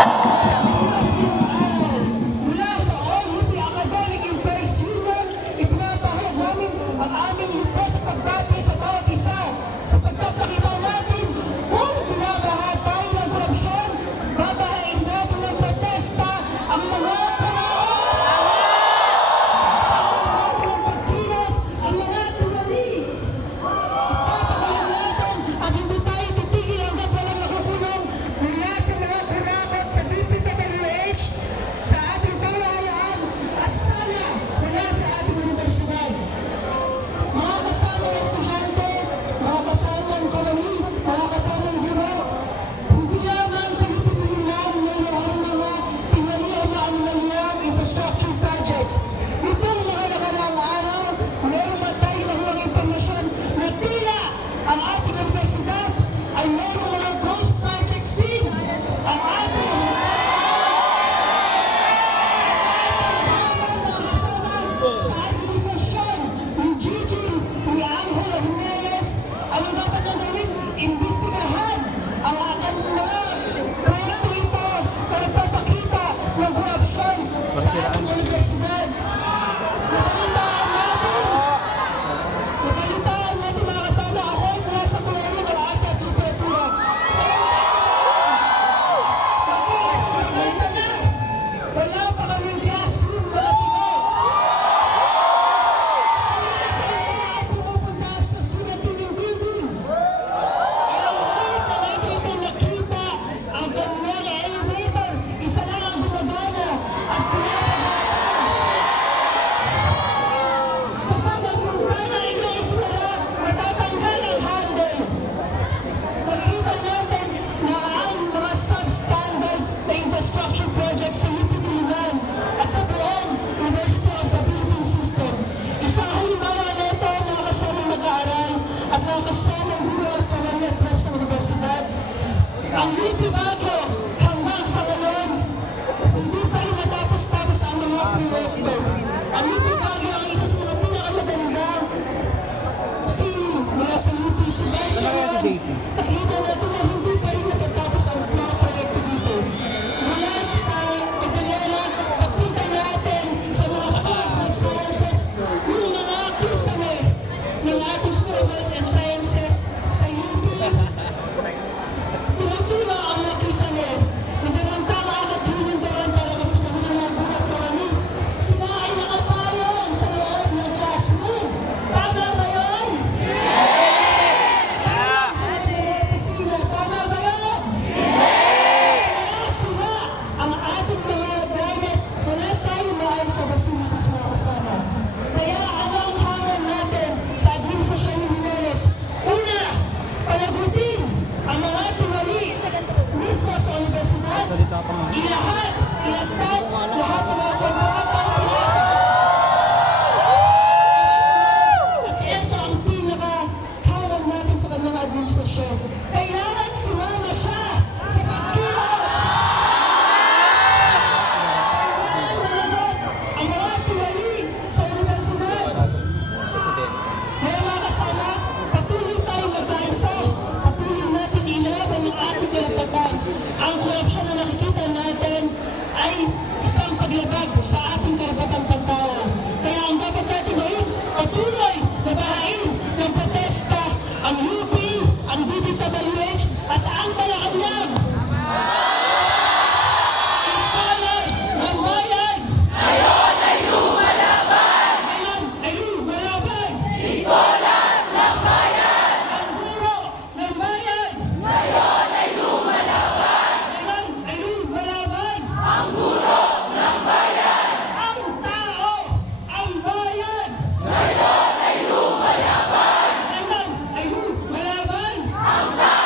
Mula sa OUP Academic Employees Union, ipinapahayag namin ang aming request at pagbati sa bawat isa sa pagpapakita natin kung binabaha tayo ng korupsyon, babahain natin ng protesta ang mga kalaot, babahain natin ng pagkilos ang mga tuwali. Ipapagalan natin at hindi tayo titigil hanggang walang nakukulong mula sa mga kurakot sa DPWH, sa ating pamahalaan at sana mula sa ating universidad. Mga kasamang estudyante, mga kasamang koloni, mga kasamang guro, hindi lamang sa lipitinan mayroon mga pinalihan infrastructure projects. Itong mga nakaraang araw, meron tayo nakulang impormasyon na tila ang ating universidad ay meron mga ghost projects din. Ang ating mga kasama sa administrasyon ni Gigi, ni Angela Jimenez, anong dapat na gawin? Imbestigahan ang ating mga proyekto ito na nagpapakita ng korupsyon sa ating universidad. Nabalitaan natin mga kasama, ako ay mula sa Kuleyo ng Arte at Literatura. 20 mag-iisang maganda na, wala pa kaming classroom na matino. Sila sa ito ay pumupunta sa student living building. Ilang ulit na natin ito nakita ang kanyang elevator, isa lang ang gumagana at pinapahatan. Kapag ang programa ay naisara, matatanggal ang handle. Makikita natin na ang mga substandard na infrastructure projects sa UP Diliman at sa buong University of the Philippines System. Isang halimbawa na ito mga kasamang mag-aaral at mga kasamang guro at kawani at reps sa universidad. Ang UP Baguio hanggang sa ngayon, hindi pa rin natapos-tapos ang mga proyekto. Ang UP Baguio ang isa sa mga pinakamagandang mula sa UP Subai ngayon. Nakita natin na hindi pa rin natatapos ang mga proyekto dito. Mula sa Cagayan, pagpunta natin sa mga School of Health Sciences, yung mga kisame ng ating School of Health and Sciences sa UP. Tumutulong ang mga kisame na dalawang makakatulong doon para kapos na mga gulat kami. Sila ay nakapayong sa loob ng classroom. Tama ba yun? Tama ba yun? Sila ang ating mga gamit. Wala tayong maayos na facilities mga kasama. Kaya ano ang hamon natin sa administrasyon ni Jimenez? Una, panagutin ang mga pinali mismo sa universidad. Ilagtad lahat ng mga kontratang pinasok. At ito ang pinaka-hamon natin sa kanyang administrasyon. Kailangan sumama siya sa pagkilos. Kailangan managot ang mga pinali sa universidad. Mga kasama, patuloy tayong mag-aisa. Patuloy natin ilaban ang ating karapatan. Ang korupsyon na nakikita natin ay isang paglabag sa ating karapatang pantao. Kaya ang dapat natin gawin, patuloy na bahain ng protesta ang UP, ang DPWH at ang Malacanang. Iskolar ng bayan! Ngayon ay lumalaban! Iskolar ng bayan! Ang guro ng bayan! Ngayon ay lumalaban! Ang guro ng bayan! Ang tao! Ang bayan! Ngayon ay lumalaban! Ang tao!